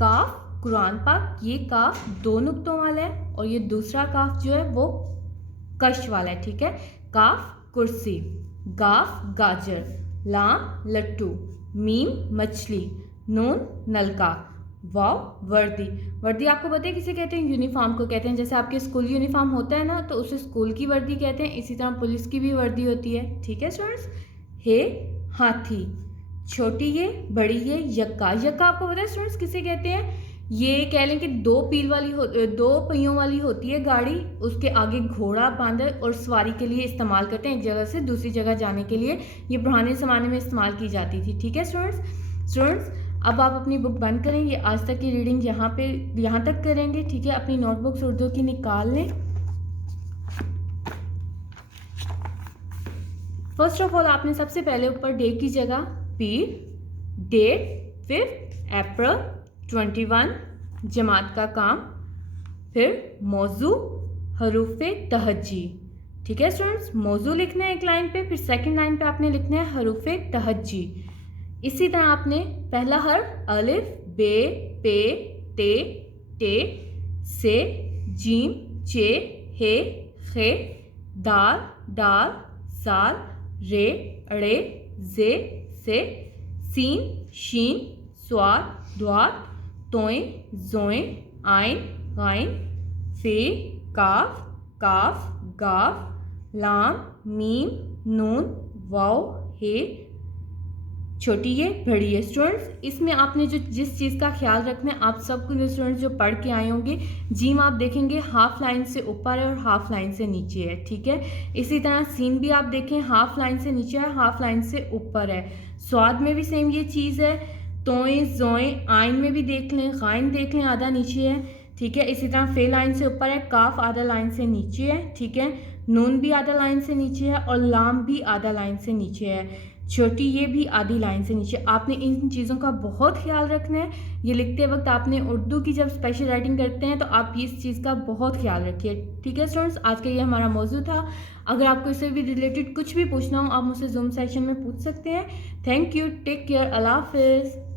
काफ कुरान पाक, ये काफ 2 नुक्तों वाला है और ये दूसरा काफ जो है वो कश वाला है, ठीक है। काफ कुर्सी, गाफ गाजर, लाम लट्टू, मीम मछली, नून नलका, वाव वर्दी। वर्दी आपको पता है किसे कहते हैं? यूनिफॉर्म को कहते हैं। जैसे आपके स्कूल यूनिफॉर्म होता है ना, तो उसे स्कूल की वर्दी कहते हैं। इसी तरह पुलिस की भी वर्दी होती है, ठीक है स्टूडेंट्स। हे हाथी, छोटी ये बड़ी ये, यक्का। यक्का आपको पता है स्टूडेंट्स किसे कहते हैं? ये कह लें कि 2 पहियों वाली होती है गाड़ी, उसके आगे घोड़ा बांधा और सवारी के लिए इस्तेमाल करते हैं, एक जगह से दूसरी जगह जाने के लिए। ये पुराने ज़माने में इस्तेमाल की जाती थी, ठीक है स्टूडेंट्स। अब आप अपनी बुक बंद करें, ये आज तक की रीडिंग यहाँ तक करेंगे, ठीक है। अपनी नोटबुक्स उर्दू की निकाल लें। फर्स्ट ऑफ ऑल आपने सबसे पहले ऊपर डे की जगह पी, डेट 5 अप्रैल 21, जमात का काम, फिर मौजू हरूफे तहज्जी, ठीक है स्टूडेंट्स। मौजू लिखना है एक लाइन पे, फिर सेकंड लाइन पे आपने लिखना है हरूफे तहज्जी। इसी तरह आपने पहला हर्फ अलिफ, बे, पे, ते, टे, से, जीम, चे, हे, खे, दाल, डाल, साल, रे, अड़े, जे, से, सीन, शीन, स्वाद, द्वात, तोय, जोय, आइन, गाइन, फे, काफ, काफ, गाफ, लाम, मीम, नून, वाव, हे, छोटी ये बड़ी है। स्टूडेंट्स इसमें आपने जिस चीज़ का ख्याल रखना है, आप सब कुछ स्टूडेंट्स जो पढ़ के आए होंगे, जीम आप देखेंगे हाफ लाइन से ऊपर है और हाफ लाइन से नीचे है, ठीक है। इसी तरह सीन भी आप देखें हाफ लाइन से नीचे है, हाफ लाइन से ऊपर है। स्वाद में भी सेम ये चीज़ है। तोय, जोय, आइन में भी देख लें, गाइन देख लें, आधा नीचे है, ठीक है। इसी तरह फे लाइन से ऊपर है, काफ आधा लाइन से नीचे है, ठीक है। नून भी आधा लाइन से नीचे है और लाम भी आधा लाइन से नीचे है। छोटी ये भी आधी लाइन से नीचे। आपने इन चीज़ों का बहुत ख्याल रखना है। ये लिखते वक्त आपने उर्दू की जब स्पेशल राइटिंग करते हैं तो आप इस चीज़ का बहुत ख्याल रखिए, ठीक है स्टूडेंट्स। आज का ये हमारा मौजू था। अगर आपको इससे भी रिलेटेड कुछ भी पूछना हो आप मुझसे जूम सेशन में पूछ सकते हैं। थैंक यू, टेक केयर, अल्लाह हाफिज़।